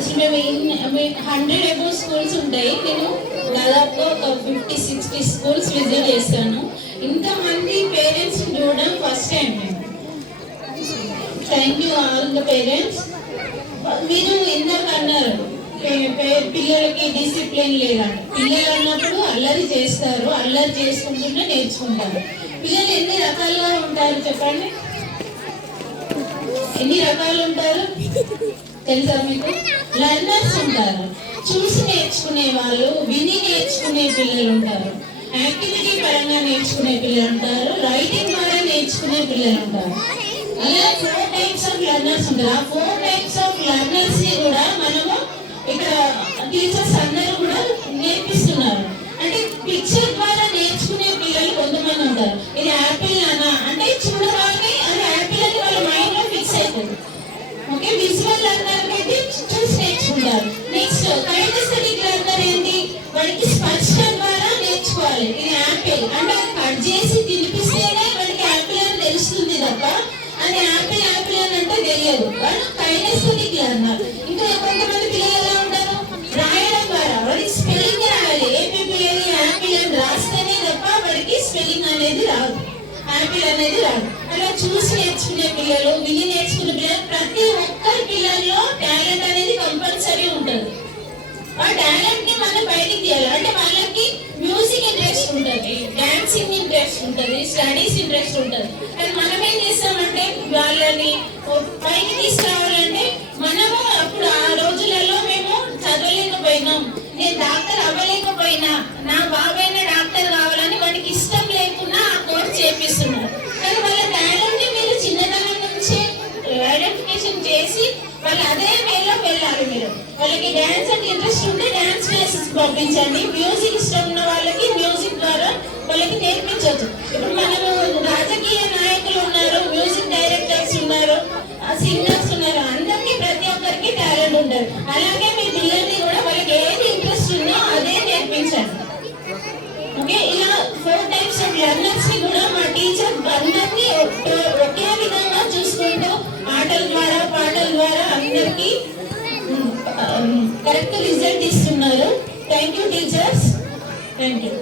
అసలు మేము 100 above schools ఉంటాయి. నేను దాదాపు ఒక 50-60 స్కూల్స్ విజిట్ చేస్తాను. ఇంతమంది పేరెంట్స్ చూడడం ఫస్ట్ టైం మేము. Thank you all the parents. మీరు ఇందాక అన్నారు పిల్లలకి డిసిప్లిన్ లేదని. పిల్లలు అన్నప్పుడు అల్లరి చేస్తారు, అల్లరి చేసుకుంటూనే నేర్చుకుంటారు. పిల్లలు ఎన్ని రకాలుగా ఉంటారు చెప్పండి? ఎన్ని రకాలు ఉంటారు తెలుసా మీకు? లర్నర్స్ ఉంటారు, చూసి నేర్చుకునే వాళ్ళు, విని నేర్చుకునే పిల్లలు ఉంటారు, యాక్టివిటీ పరంగా నేర్చుకునే పిల్లలు ఉంటారు, రైటింగ్ ద్వారా నేర్చుకునే పిల్లలు ఉంటారు. అలా 4 టైప్స్ ఆఫ్ లర్నర్స్ ఉంటారు. ఆ 4 టైప్స్ ఆఫ్ లర్నర్స్ ని కూడా మనము ఇక్కడ టీచర్స్ అందరూ కూడా నేర్పిస్తున్నారు. అంటే పిక్చర్ ద్వారా నేర్చుకునే పిల్లలు కొంతమంది ఉంటారు. ఇది యాపిల్ అనా అంటే చూడగానే అది యాపిల్ అని వాళ్ళ మైండ్ లో ఫిక్స్ అవుతుంది. ఓకే, విజువల్ లర్నర్ అయితే చూసి నేర్చుకుంటారు. నెక్స్ట్ కైనెస్థెటిక్ లర్నర్ ఏంటి? వాడికి స్పర్శ ద్వారా నేర్చుకోవాలి. ఇది యాపిల్ అంటే కట్ చేసి తినిపిస్తేనే వాడికి యాపిల్ అని తెలుస్తుంది తప్ప అది యాపిల్ యాపిల్ అని అంటే తెలియదు. వాడు కైనెస్థెటిక్ లర్నర్. ఇంకా కొంతమంది పిల్లలు ఎలా ఉంటారు? రాయడం ద్వారా వాడికి స్పెల్లింగ్ రాయాలి. ఏపీఎల్ యాపిల్ అని రాస్తేనే తప్ప వాడికి స్పెల్లింగ్ అనేది రాదు, యాపిల్ అనేది రాదు. అలా చూసి నేర్చుకునే పిల్లలు, విని నేర్చుకునే పిల్లలు, ప్రతి ఒక్కరి పిల్లల్లో టాలెంట్ అనేది కంపల్సరీ ఉంటుంది. ఆ టాలెంట్ ని మనం బయటికి తీయాలి. అంటే వాళ్ళకి మ్యూజిక్ ఇంట్రెస్ట్ ఉంటుంది, డాన్సింగ్ ఇంట్రెస్ట్ ఉంటుంది, స్టడీస్ ఇంట్రెస్ట్ ఉంటుంది. కానీ మనం ఏం చేస్తామంటే వాళ్ళని పైకి తీసుకురావాలంటే మనము అప్పుడు ఆ రోజులలో మేము చదవలేకపోయినాం, నేను డాక్టర్ అవ్వలేకపోయినా, నా బాబాయ్నే డాక్టర్ కావాలని వాడికి ఇష్టం లేకుండా ఆ కోర్స్ చేపిస్తున్నారు. కానీ వాళ్ళ టాలెంట్ ని మీరు చిన్నతనం నుంచి ఐడెంటిఫికేషన్ చేసి వాళ్ళు అదే వేలో వెళ్ళాలి. మీరు వాళ్ళకి డాన్స్ అంటే ఇంట్రెస్ట్ ఉంటే డాన్స్ క్లాసెస్ పంపించండి. మ్యూజిక్ ఇష్టం ఉన్న వాళ్ళకి మ్యూజిక్ ద్వారా వాళ్ళకి నేర్పించవచ్చు. ఇప్పుడు మనము రాజకీయ నాయకులు ఉన్నారు, మ్యూజిక్ డైరెక్టర్స్ ఉన్నారు, సింగర్స్ ఉన్నారు, అందరికీ ప్రతి ఒక్కరికి టాలెంట్ ఉంటుంది. అలాగే మీ పిల్లల్ని కూడా వాళ్ళకి ఏది ఇంట్రెస్ట్ ఉందో అదే నేర్పించండి. ఓకే, ఇలా 4 టైప్స్ ఆఫ్ లర్నర్స్ ని కూడా మా టీచర్ అందరినీ ఒకే విధంగా చూసుకుంటూ ఆటల ద్వారా పాటల ద్వారా అందరికీ కరెక్ట్ రిజల్ట్ ఇస్తున్నారు. Thank you teachers. Thank you.